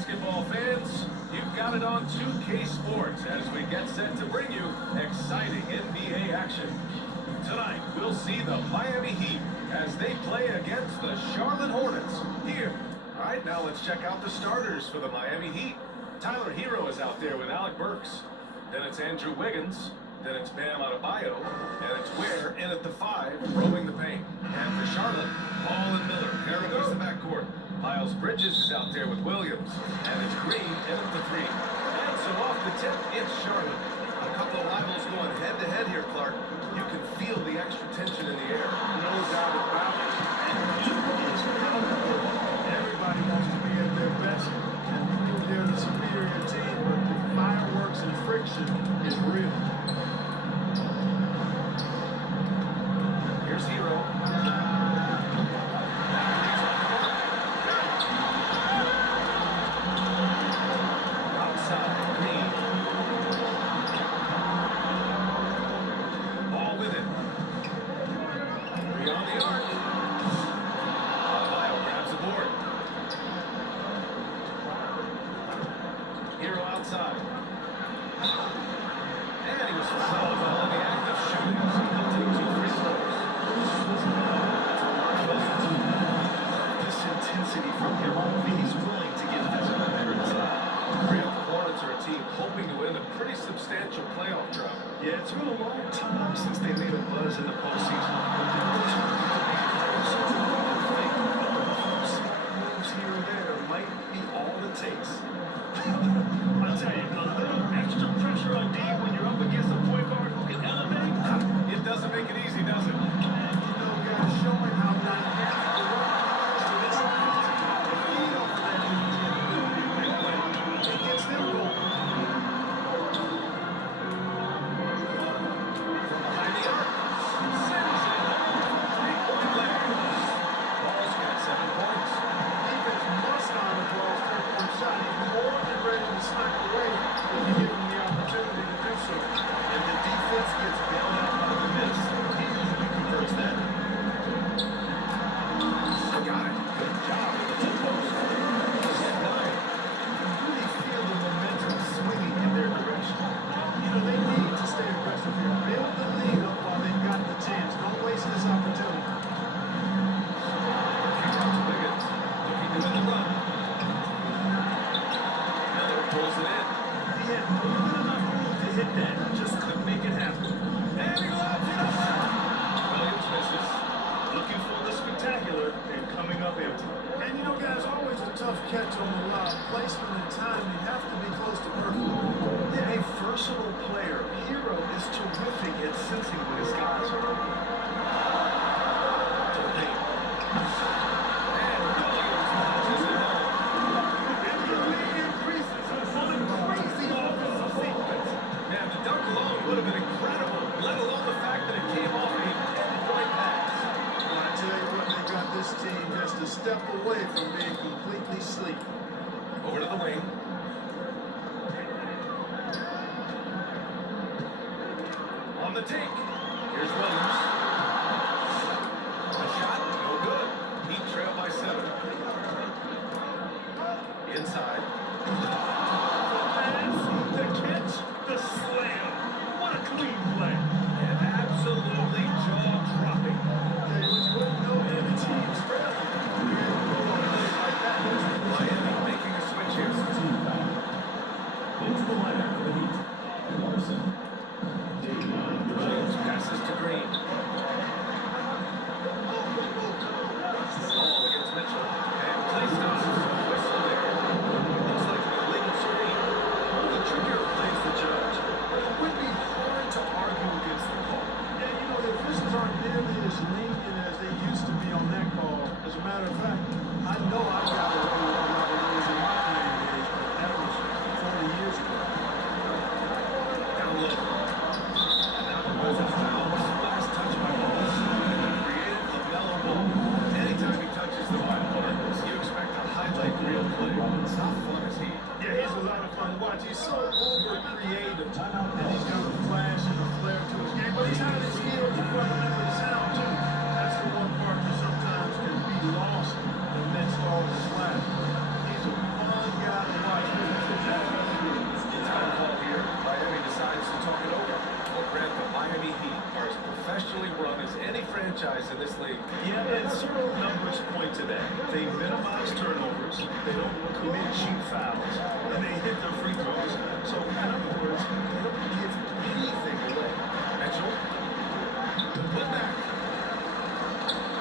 basketball fans, you've got it on 2K Sports as we get set to bring you exciting NBA action. Tonight, we'll see the Miami Heat as they play against the Charlotte Hornets here. All right, now let's check out the starters for the Miami Heat. Tyler Hero is out there with Alec Burks. Then it's Andrew Wiggins. Then it's Bam Adebayo. And it's Ware in at the 5, roaming the paint. And for Charlotte, Ball and Miller pairing up the backcourt. Miles Bridges is out there with Williams. And it's Green in at the 3. And so off the tip, it's Charlotte. A couple of rivals going head-to-head here, Clark. You can feel the extra tension in the air. No doubt about it. And Heat is powerful. Everybody wants to be at their best and prove they're the superior team, but the fireworks and friction is real. Here's Hero. Yeah, it's been a long time since they made a buzz in the postseason. Moves here and there might be all it takes. I'll tell you, a little extra pressure on D when you're up against a point guard who can elevate. It doesn't make it easy, does it? And you know, guys, showing how dynamic the run to this offense. If you don't let him it gets them going. Catch on the line, placement and timing have to be close to perfect. Yeah, a versatile player. Hero is terrific at sensing when his guys are open. To the paint. And Williams matches it home. And the lead increases on a crazy offensive sequence. Man, the dunk alone would have been incredible, let alone the fact that it came off a pinpoint pass. Well, I tell you what, they got this team just a step away from being completely sleep. Over to the wing. On the take. Here's Williams. A shot, no good. Heat trail by 7. Inside. The pass, the catch, the slam. What a clean play. And absolutely jaw-dropping. Yeah, you wouldn't know that the team's trailing. Miami making a switch here. Into the lineup for the Heat. Larson. Williams passes to Green. Ball against Mitchell. And play stops. Whistle there. Looks like an illegal screen. The trigger plays the judge. It would be hard to argue against the call. Yeah, you know, the officials aren't nearly as lenient as they used to be on that call. As a matter of fact, I know I got away with a lot of those in my playing days, but that was 40 years ago. Down low. And now the ball's out of bounds. Last touch by Ball. Created Lamelo Ball. Anytime he touches the ball, you expect a highlight reel play. How fun is he? Yeah, he's a lot of fun to watch. He's so over-creative. And he's got a flash and a flair to his game. But he's highly skilled and fundamentally sound, too. That's the one part that sometimes can be lost amidst all the slack. He's a fun guy to that. They minimize turnovers, they don't commit cheap fouls, and they hit their free throws. So, in other words, they don't give anything away. Mitchell. Put back.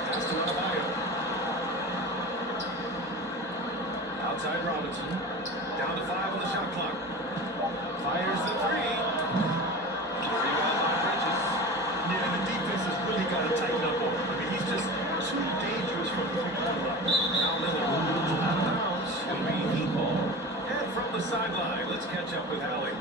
Pass to Adebayo. Outside Robinson. Down to 5 on the shot clock. Fires the three. Rebound by Bridges. Yeah, the defense has really got to tighten up on him. I mean, he's just too dangerous from the three-point line. Now Miller. Out of bounds. It'll be Heat ball. And from the sideline, let's catch up with Hallie.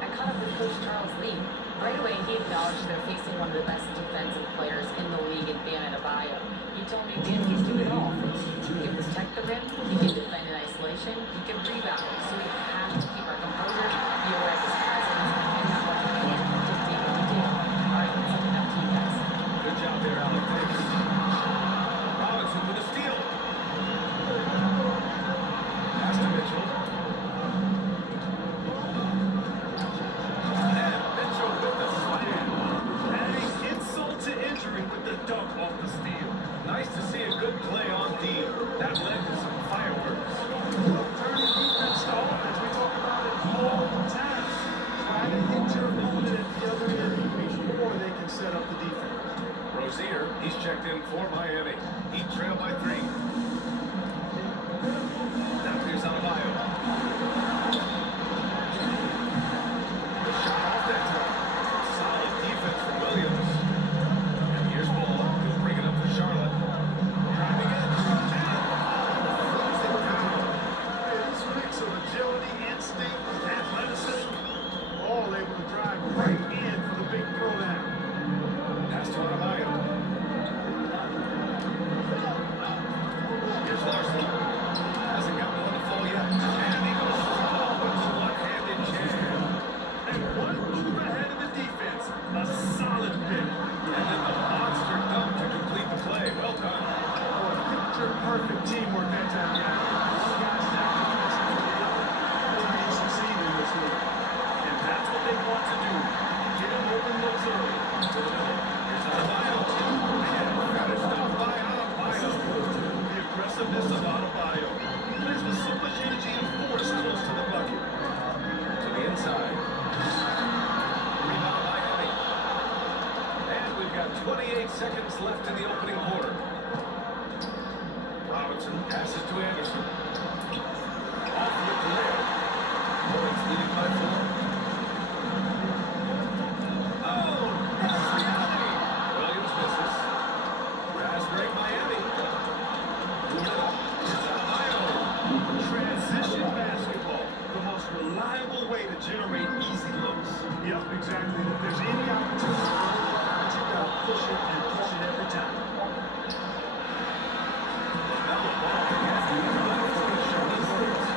I caught up with Coach Charles Lee. Right away, he acknowledged they're facing one of the best defensive players in the league in Bam Adebayo. He told me Dan needs to do it all. He can protect the rim, he can defend in isolation, he can rebound. So we have to keep our composure, be aware of his presence, and not let him dictate what we do. All right, let's open up to you guys. Good job there, Alec. Thanks. Robinson with a steal. Pass to Mitchell. And Mitchell with the slam. Adding insult to injury with the dunk off the steal. Nice to see a good play on D. That led to some fireworks. Turning defense to offense. We talk about it all the time. Try to hit your opponent at the other end before they can set up the defense. Rozier, he's checked in for Miami. Heat trail by 3. Now here's Adebayo. The shot off that time. Solid defense from Williams. And here's Ball. He'll bring it up for Charlotte. Driving in. And throws it down. This mix of agility, instinct, athleticism, all able to drive right in for the big throwdown. Pass to Adebayo. Here's Larson. Hasn't got one to fall yet. And he goes strong with the one-handed jam. And one move ahead of the defense. A solid pick. And then the monster dunk to complete the play. Well done. Oh, picture-perfect teamwork that time, guys. One guy sacrificing for the other. That's how you succeed in this league. And that's what they want to do. Get him open looks early. To the middle. Here's Adebayo. And got it stopped by Adebayo. The aggressiveness of Adebayo. Plays with so much energy and force close to the bucket. To the inside. Rebound Miami. And we've got 28 seconds left in the opening quarter. Robinson passes to Anderson. Off with the layup. Hornets leading by 4. Oh, that's reality. Williams misses. Fast break Miami. Moving it up. It's Adebayo. Transition basketball. The most reliable way to generate easy looks. Yep, exactly. If there's any opportunity, you gotta push it and push it every time. Lamelo Ball gets the rebound for the Charlotte Hornets.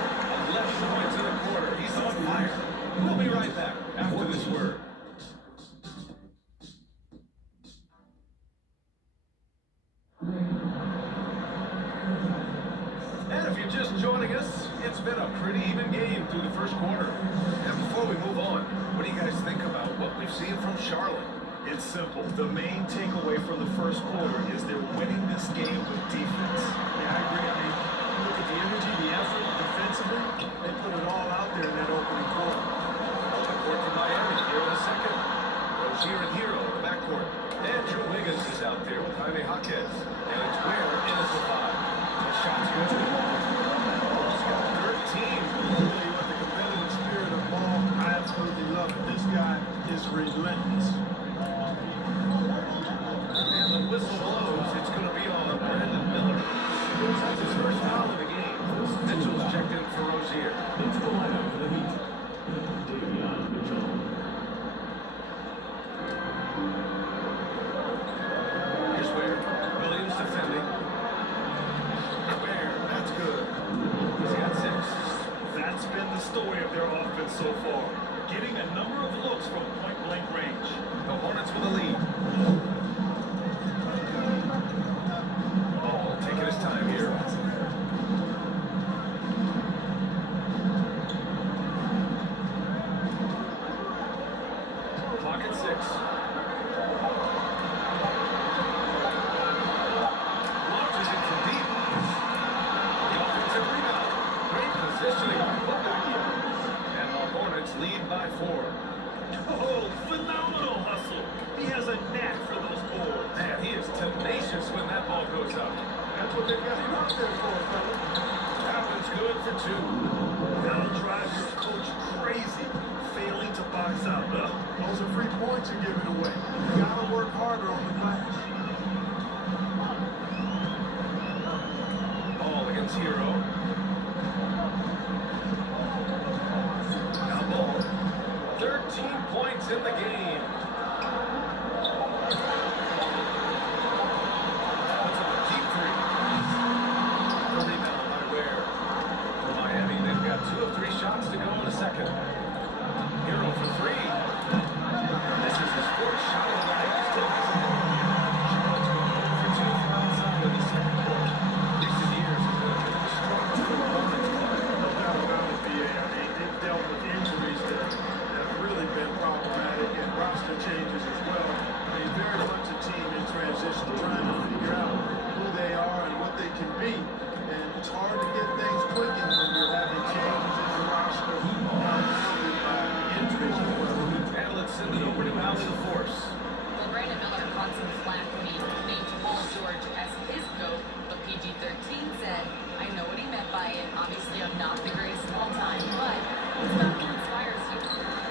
11 points in the quarter. He's on fire. We'll be right back after this word. And if you're just joining us, it's been a pretty even game through the first quarter. And before we move on, what do you guys think about what we've seen from Charlotte? It's simple. The main takeaway from the first quarter is they're winning this game with defense. Yeah, I agree. I mean, look at the energy, the effort, defensively. They put it all out there in that opening quarter. Open court for Miami here in a second. Rozier and Hero in the backcourt. And Drew Wiggins is out there with Jaime Jaquez. And it's Ware in at the 5. The shot's good. Ball's got 13. Really, with the competitive spirit of ball, I absolutely love it. This guy is relentless. And the whistle blows. It's going to be on Brandon Miller. That's his first foul of the game. Mitchell's checked in for Rozier. Into the lineup for the Heat. Davion Mitchell. Here's Ware. Williams defending. Ware, that's good. He's got 6. That's been the story of their offense so far. Getting a number of looks from point-blank range. The Hornets with a lead. Ball taking his time here. Clock at 6. Launches it from deep. positioning on the football. And the Hornets lead by 4. Oh, phenomenal hustle. He has a knack for those balls. Man, he is tenacious when that ball goes up. That's what they got him out there for, fella. That one's good for 2. That'll drive your coach crazy, failing to box out. Those are free points you're giving away. You gotta work harder on the glass. Ball against Hero. Now Ball. 13 points in the game. Puts up a deep 3. The rebound by Ware. For Miami, they've got 2 of 3 shots to go in a second. Hero for 3. This is his 4th shot of the night. Still hasn't hit one yet. Charlotte's going 0 for 2 from outside in the second quarter. Recent years have been a bit of a struggle for the Hornets club. No doubt about it, BA. I mean, they've dealt with injuries that have really been problematic and roster changes as well. I mean, very much a team in transition, trying to figure out who they are and what they can be. And it's hard to get things clicking when you're having changes in the roster, surrounded by injuries as well. And let's send it over to Valley the Force. Well, Brandon Miller caught some flack when he named Paul George as his GOAT, but PG-13 said, I know what he meant by it. Obviously, I'm not the greatest of all time, but it's about who inspires you.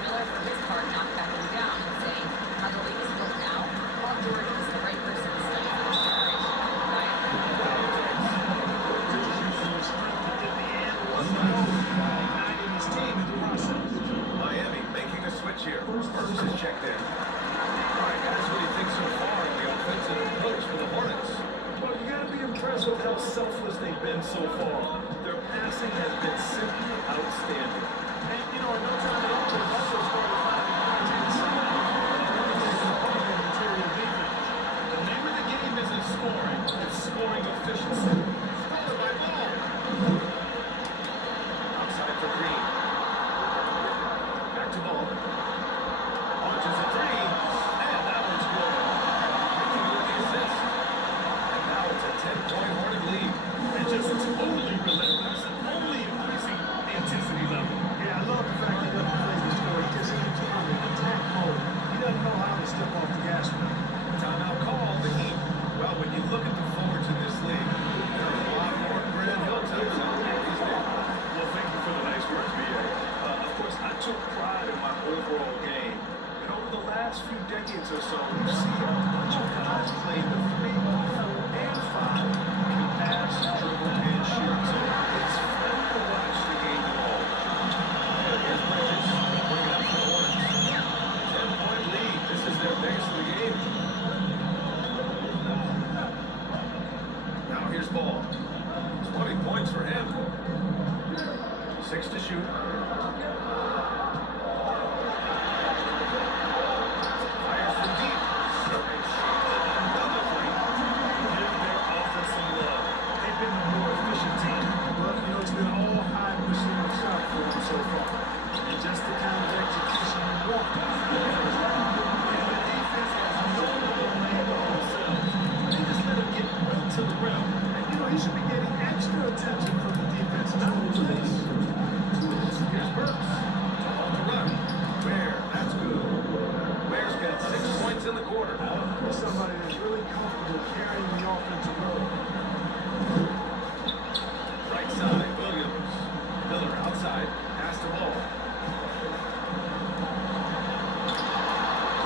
Miller, for his part, knocked back him down and saying, how the league is built now, Paul George is the right person to study for this generation. Right? Miami making a switch here. Burks is checked in. All right, guys, what do you think so far of the offensive approach for the Hornets? Well, you gotta be impressed with how selfless they've been so far. Their passing has been simply outstanding. And, you know, in no time at all, they've also started finding points inside. Interior defense. The name of the game isn't scoring, it's scoring efficiency. Stolen by Ball. Outside for Green. Back to Ball. Launches a 3. And that one's good. Green with the assist. And now it's a 10-point Hornet lead. And just totally relentless and only increasing the intensity level. Yeah, I love the fact he doesn't play the score. He just keeps coming, attack mode. He doesn't know how to step off the gas pedal. Timeout call, the Heat. Well, when you look at the forwards in this league, there are a lot more Grant Hill-types out there these days. Well, thank you for the nice words, B.A. Of course, I took pride in my overall game. And over the last few decades or so, we've seen a bunch of guys play the 3, 4, and 5, can pass, dribble, and shoot. So it's fun to watch the game evolve. Here's Bridges. Bring it up for the Hornets. 10-point lead. This is their biggest of the game. Now here's Ball. 20 points for him. 6 to shoot. Fires from deep. And Charlotte another 3. Give their offense some love. They've been the more efficient team. But, you know, it's been all high percentage shot for them so far. And just the kind of execution you want. And the defense has no other lane on themselves. They just let him get right to the rim. And, you know, he should be getting extra attention from the defense, not police. Here's Burks. Ball to run. Ware. That's good. Ware's got 6 points in the quarter. He's somebody that's really comfortable carrying the offensive load. Right side, Williams. Miller outside. Pass the ball.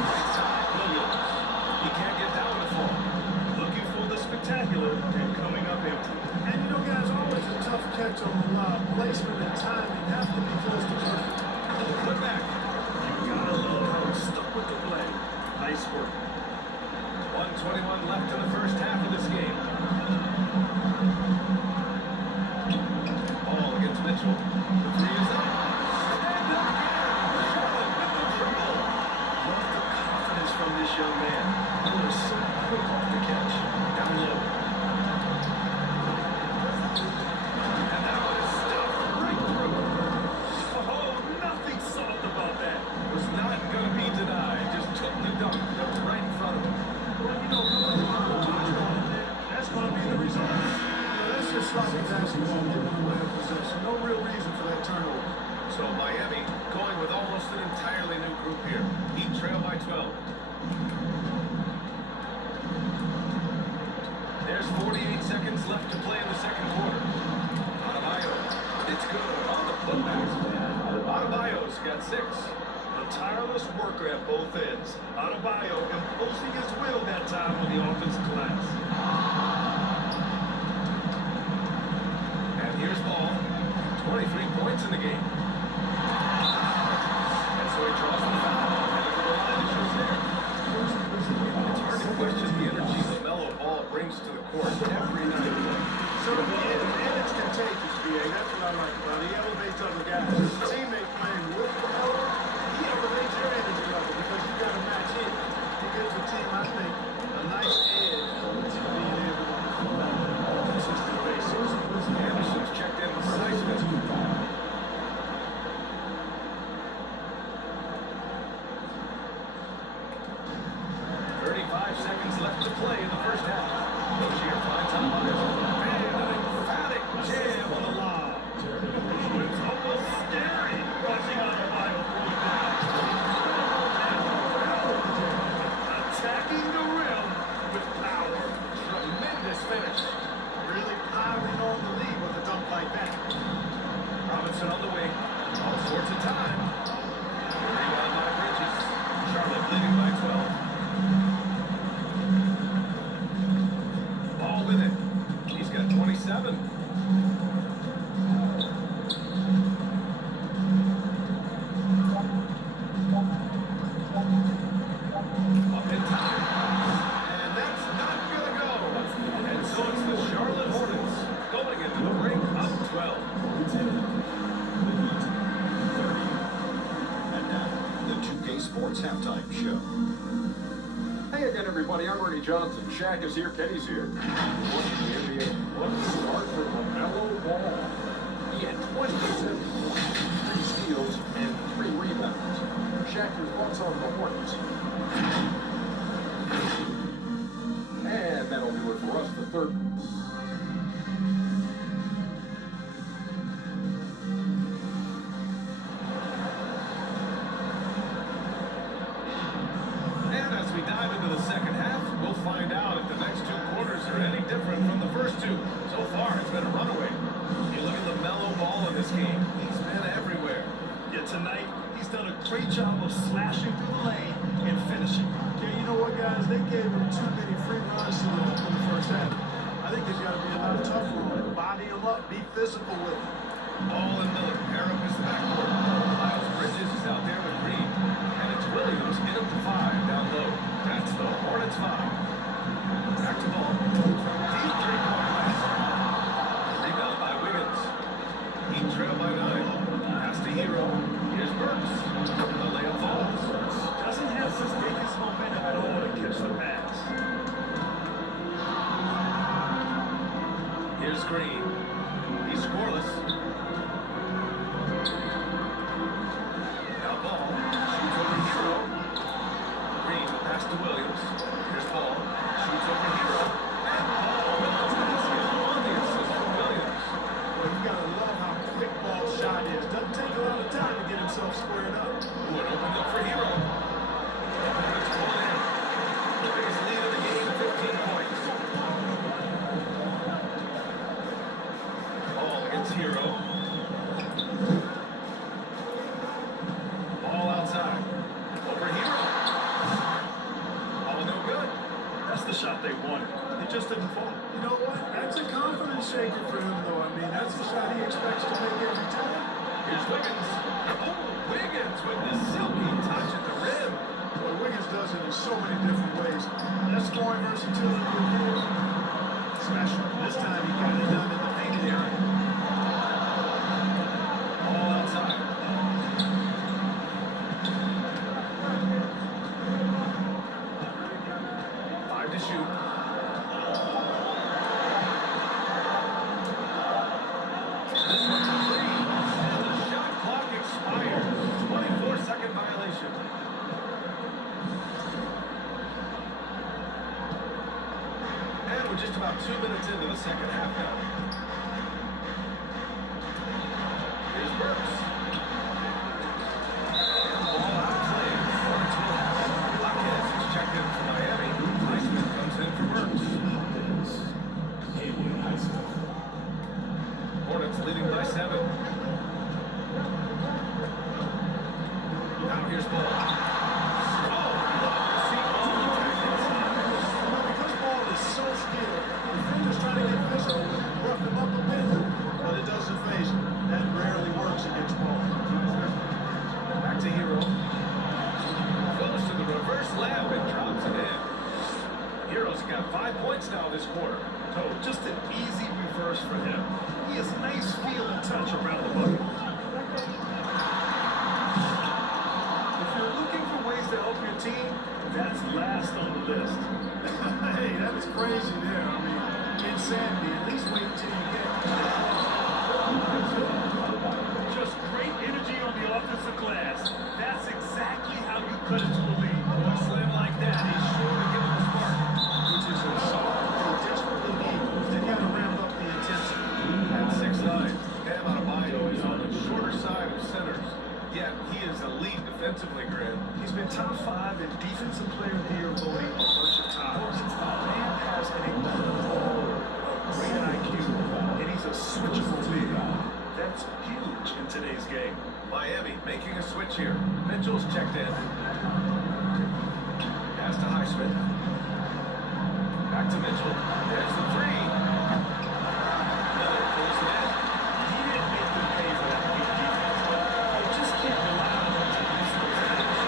Right side, Williams. He can't get down to the fall. Looking for the spectacular and coming up empty. And you know, guys, always a tough catch on the lob. Placement and timing have to be close to perfect. Put back. You gotta love how he stuck with the play. Nice work. 1:21 left in the first half of this game. Ball against Mitchell. The 3 is up. And again. Charlotte with the triple. Love the confidence from this young man. Miller's so quick off the catch. Down low. And that one is stuffed right through. Oh, So Miami going with almost an entirely new group here. Heat trail by 12. There's 48 seconds left to play in the second quarter. Adebayo, it's good on the putback. Adebayo's got 6. A tireless worker at both ends. Adebayo imposing his will that time on the offensive glass. And here's Ball. 23 points in the game. And so he draws the foul. And the line is just there. It's hard to question the energy Lamelo Ball brings to the court every night. So and it's contagious, BA. That's what I like about it. He elevates other guys. His teammate playing with Lamelo, he elevates your energy level because you got to match it. He gives the team, I think, a nice edge to being able to perform on a consistent basis. Anderson's checked in with Seismith. 35 seconds left to play in the first half. Rozier finds Adebayo. And an emphatic jam on the lob. It's almost scary watching Adebayo throw it down. Attacking the rim with power. Tremendous finish. Really piling on the lead with a dunk like that. Robinson on the wing. All sorts of time. Rebound by Bridges. Charlotte leading by 12. Ball with it. He's got 27. Up in time. And that's not going to go. And so it's the Charlotte Hornets going into the break up 12. And now, the 2K Sports Halftime Show. Hey again, everybody. I'm Ernie Johnson. Shaq is here. Kenny's here. Watching the NBA. What a start for Lamelo Ball. He had 27 points, 3 steals, and 3 rebounds. Shaq, your thoughts on the Hornets? And that'll do it for us. The third. And as we dive into the second half, we'll find out if the next 2 quarters are any different from the first 2. So far, it's been a runaway. You look at Lamelo Ball in this game. He's been everywhere. Yet tonight, he's done a great job of slashing through the lane and finishing. Yeah, you know what, guys? They gave him too many free runs to the hoop in the first half. I think there's got to be a lot of tough on him. Body him up, be physical with him. Ball and Miller pair up his backcourt. Miles Bridges is out there with Green. And it's Williams in up to 5 down low. That's the Hornets 5. Back to Ball. Deep 3-point pass. Rebound by Wiggins. Heat trail by 9. Pass to Hero. Here's Burks. The layup falls. Doesn't have his biggest momentum at all to catch the pass. Here's Green. He's scoreless. Now Ball. Shoots over Hero. Green, the pass to Williams. Here's Ball. Shoots over Hero. And Ball with the basket on the assist from Williams. Well, you got to love how quick Ball's shot is. Doesn't take a lot of time to get himself squared up. Wood opened up for Hero. Hornets pull it in. The biggest lead of the game, 15 points. Ball against Hero. Ball outside. Over Hero. Ball no good. That's the shot they wanted. It just didn't fall. You know what? That's a confidence shaker for him, though. I mean, that's a shot he expects to make every time. Here's Wiggins. Oh, Wiggins with the silky touch at the rim. Boy, Wiggins does it in so many different ways. That scoring versatility of his, special. This time he got it done in the painted area. Ball outside. Five to shoot. This one's a three. And the shot clock expires. 24-second violation. And we're just about 2 minutes into the second half now. Here's Burks. Here's Ball. Oh, love to see Ball attack inside. Because Ball is so skilled, defenders trying to get physical with him, rough him up a bit, but it doesn't phase him. That rarely works against Ball. Back to Hero. Goes to the reverse layup and drops it in. Hero's got 5 points now this quarter. So just an easy reverse for him. He has nice feel and touch around the bucket. If you're looking for ways to help your team, that's last on the list. Hey, that was crazy there. I mean, insanity. At least wait until you get. Just great energy on the offensive glass. That's exactly how you cut into the lead. A slam like that, he's sure to give him a spark. Which is a song they desperately need. They got to ramp up the intensity. At 6'9", Bam Adebayo is on the shorter side of centers. Yet he is elite defensively, Grant. He's been top 5 in defensive player of the year voting a bunch of times. Man has an incredible, great IQ, and he's a switchable big. That's huge in today's game. Miami making a switch here. Mitchell's checked in. Pass to Highsmith. Back to Mitchell. There's the three. Miller pulls it in. He didn't make them pay for that big defense, but you just can't rely on him to miss those actions.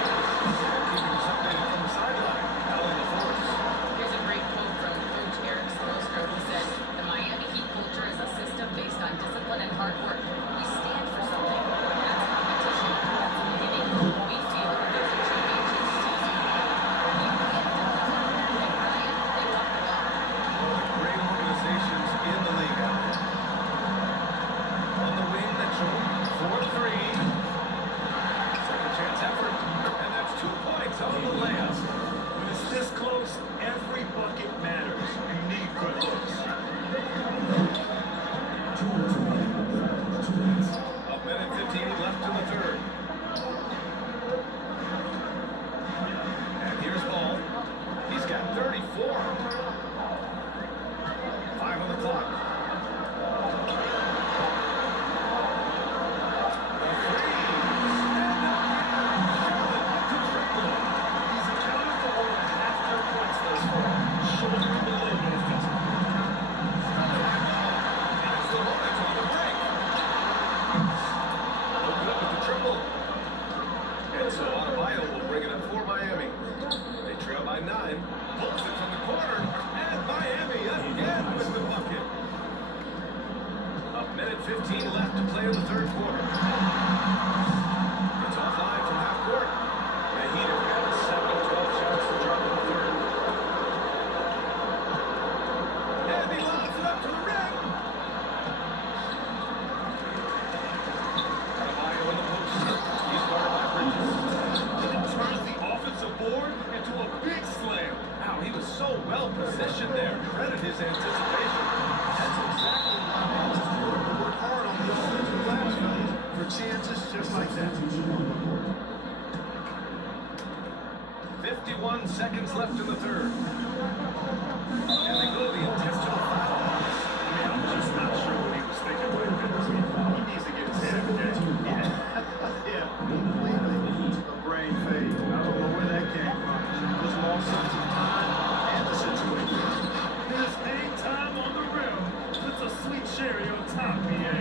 Keeping us updated from the sideline. Allen LaForce. Here's a great quote from Coach Eric Spoelstra, who said, "The Miami Heat culture is a system based on discipline and hard work. We stand for something. That's competition. That's winning. We feel that there's a championship season. We can't develop." And Ryan, they left the ball. One of the great organizations in the league out there. On the wing, Mitchell. 4-3. Second chance effort. And that's 2 points on the layup. When it's this close, every bucket matters. You need good looks. A minute 15 left in the third. And here's Ball. He's got 34. 5 on the clock. The three. And Charlotte with the triple. He's accounted for over half their points thus far, shouldering the load offensively. Started by Ball. And it's the Hornets on the break. No good with the triple. And so Adebayo will bring it up for Miami. They trail by 9. Pulls it from the corner. And Miami again with the bucket. A minute 15 left to play in the third quarter. It's offline from half court. The Heat have got 7 of 12 shots to drop in the third. And he lobs it up to the rim. Adebayo in the post. He's guarded by Bridges. It turns the offensive board into a big slam. Wow, he was so well positioned there. Credit his anticipation. That's exactly why Ball is important to work hard on the offensive glass, fellas, for chances just like that. 51 seconds left in the third. And they go to the intentional foul. Man, I'm just not sure what he was thinking right there. He needs to get his head in the game. Yeah, completely a brain fade. I don't know where that came from. It was lost sense of time and the situation. His hang time on the rim puts a sweet cherry on top, BA.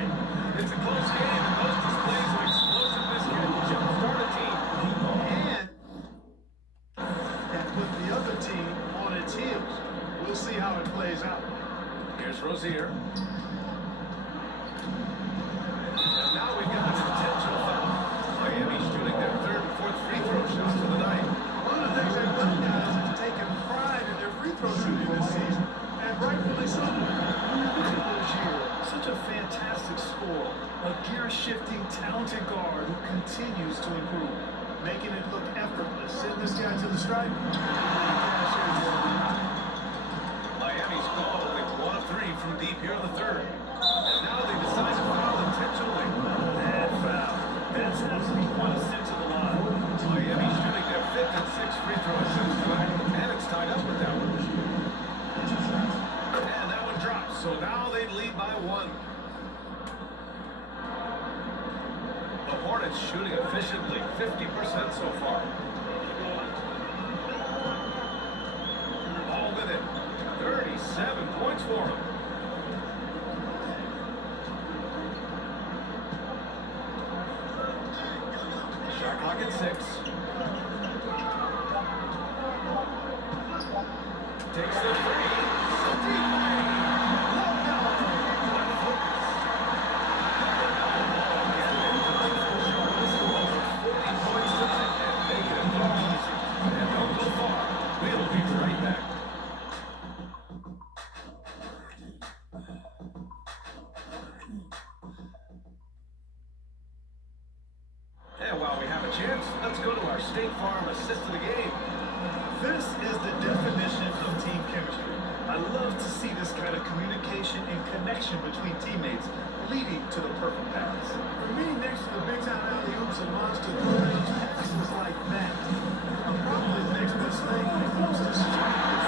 It's a close game, and those displays of explosiveness can jumpstart a team. And put the other team on its heels. We'll see how it plays out. Here's Rozier. And now we've got an intentional foul. Miami shooting their third and fourth free throw shots of the night. One of the things they've done, guys, is taken pride in their free throw shooting this season, and rightfully so. Such a fantastic scorer, a gear-shifting, talented guard who continues to improve. Making it look effortless. Send this guy to the stripe. Miami's called only 1 of 3 from deep here in the third. And now they decide to foul intentionally. Bad foul. That's how we sent to the line. Miami shooting their 5th and 6th free throw attempts tonight. And it's tied up with that one. And that one drops. So now they lead by 1. The Hornets Hornets shooting efficiently, 50% so far. Ball with it. 37 points for him. Shot clock at 6. Takes the 3. Deep lane. Lamelo. One focus. Lamelo Ball again over 40 points tonight and making it look easy. And don't go far. We'll be right back. And while we have a chance, let's go to our State Farm assist of the game. This is the definition of team chemistry. I love to see this kind of communication and connection between teammates leading to the perfect pass. For me, next to the big-time alley-oops and monster throws, passes like that are probably the next best thing when it comes to striking.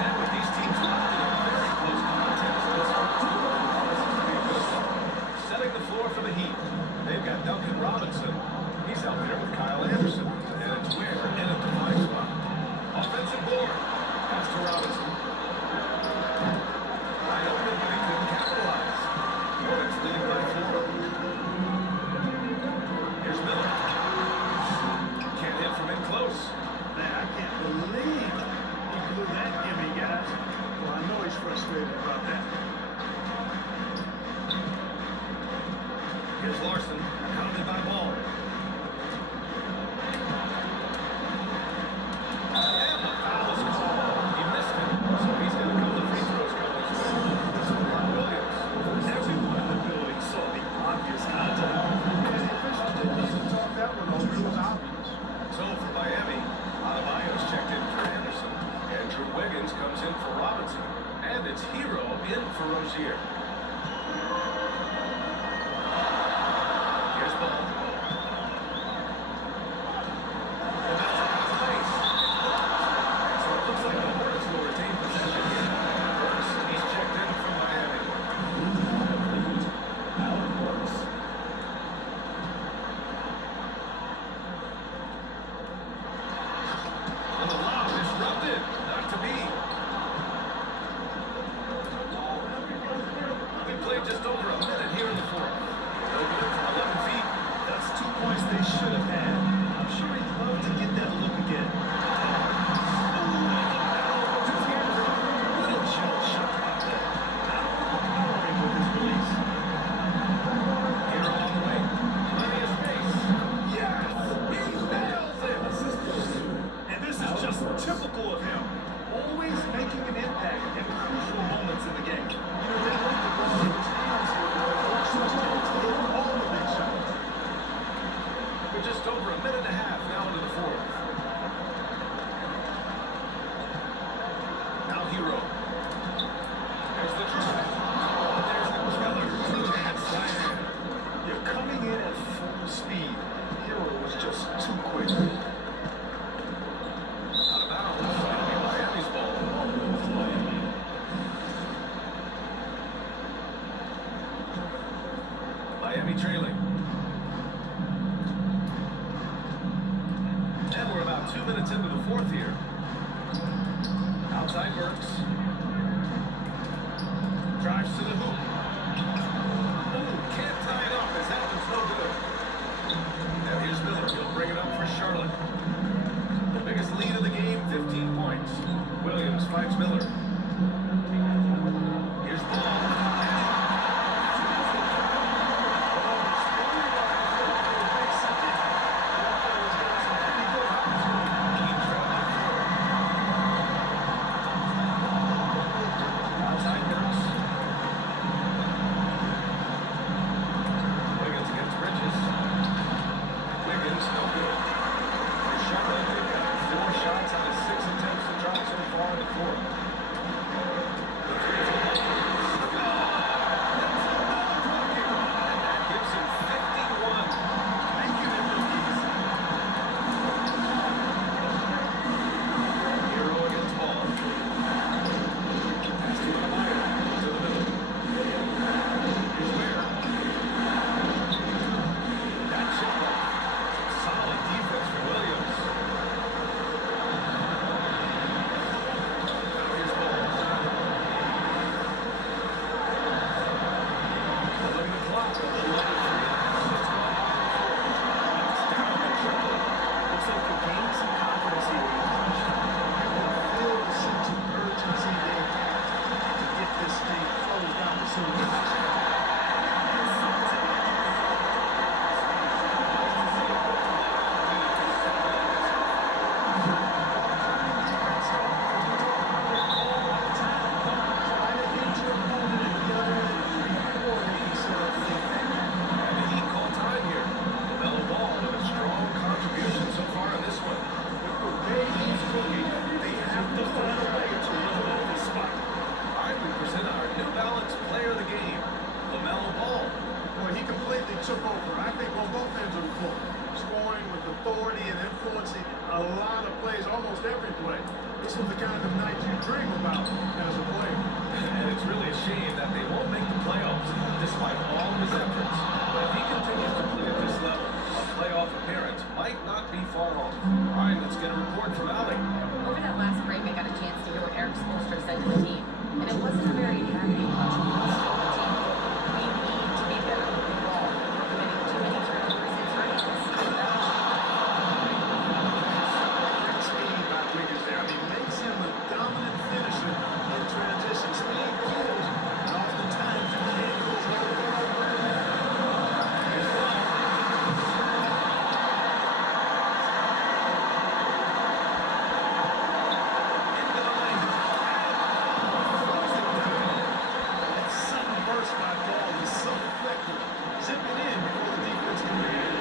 And with these teams locked in a very close contest, this promises to be a good one. Setting the floor for the Heat. They've got Duncan Robinson. He's out there with Kyle Anderson. And it's Ware in at the 5 spot. Offensive board. Pass to Robinson. Wide open, but he couldn't capitalize. Hornets leading by 4. Here's Miller. Can't hit from in close. Man, I can't believe he blew that gimme, guys. Well, I know he's frustrated about that. Here's Larson. Pounded by Ball. And the foul is called. He missed it, so he's got a couple of free throws coming his way. This is Mark Williams. Everyone in the building saw the obvious contact. And the officials didn't even talk that one over. It was obvious. So for Miami, Adebayo's checked in for Anderson. Andrew Wiggins comes in for Robinson. And it's Hero in for Rozier. Here's Ball. And that's a nice. So it looks like the Hornets will retain possession here. Burks, he's checked in from Miami. Alec Burks. And the lob disrupted. Not to be. We played just over a minute here in the fourth. Over it from 11 feet. That's 2 points they should have had. I'm sure he'd love to get that look again. What a jump shot out there. Not overpowering with his release. Hero on the way. Plenty of space. Yes! He nails it! And this is just typical of him. Always making an impact in crucial moments in the game. You know, they hold the ball in his hands here, but they force those teams to hit all the big shots. We're just over a minute and a half now into the fourth. Now Hero. There's the drive. Oh, there's the killer. And slam. You're coming in at full speed. Hero was just too quick. Out of bounds. That'll be Miami's ball. Miami trailing. And we're about 2 minutes into the fourth here. Outside Burks. Drives to the hoop. Ooh, can't tie it up as that one's no good. Now here's Miller. He'll bring it up for Charlotte. The biggest lead of the game, 15 points. Williams finds Miller. Here's Ball. took over, I think, on both ends of the floor. Scoring with authority and influencing a lot of plays, almost every play. This was the kind of night you dream about as a player. And it's really a shame that they won't make the playoffs despite all of his efforts. But if he continues to play at this level, a playoff appearance might not be far off. All right, let's get a report from Allie. Over that last break, I got a chance to hear what Eric Spoelstra said to the team, and it wasn't a very happy one. He told the team, "We need to be better with the ball. We're committing too many turnovers. It's hurting us." Great speed by Wiggins there. I mean, makes him a dominant finisher in transition. Speed kills, and oftentimes you can't go forward. Into the lane. Throws it down. That sudden burst by Ball is so effective. Zipping in before the defense can react.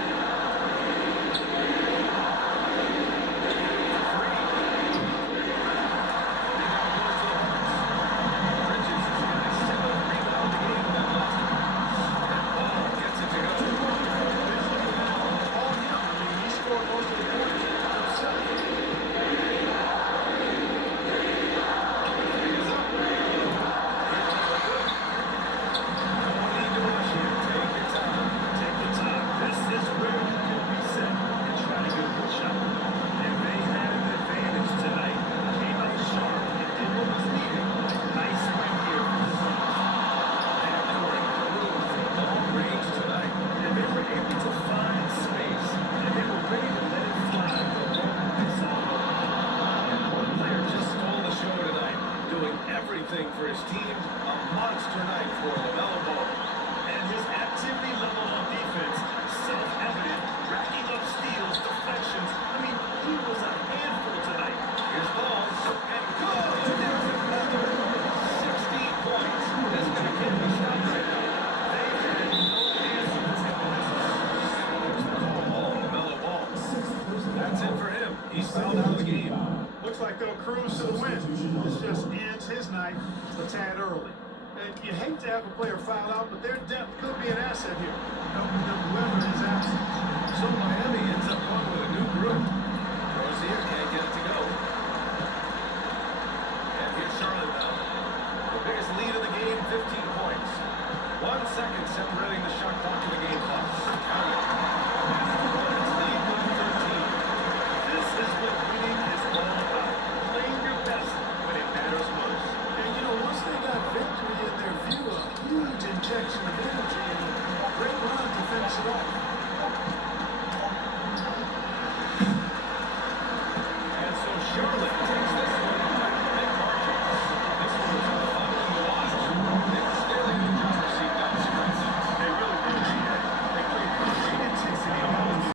All him. I mean, he scored most of the points himself. Take your time. This is where you can reset and try to get a good shot. And they had an advantage tonight. Came out sharp and did what was needed. Nice win here. And they were able to find space. And they were ready to let it fly the moment they saw it. One player just stole the show tonight, doing everything for his team. A monster night for Lamelo Ball. And his activity level on defense, self-evident, racking up steals, deflections. I mean, he was a handful tonight. Here's Ball, and good! There's another 16 points. This guy can't be stopped right now. They had no answer to him in this one. There's the call, Lamelo Ball. That's it for him. He's fouled out of the game. Looks like they'll cruise to the win. This just ends his night a tad early. And you hate to have a player foul out, but their depth could be an asset here, helping them weather his absence. So Miami ends up going with a new group. Rozier can't get it to go. And here's Charlotte now. The biggest lead of the game, 15 points. 1 second separating the shot clock and the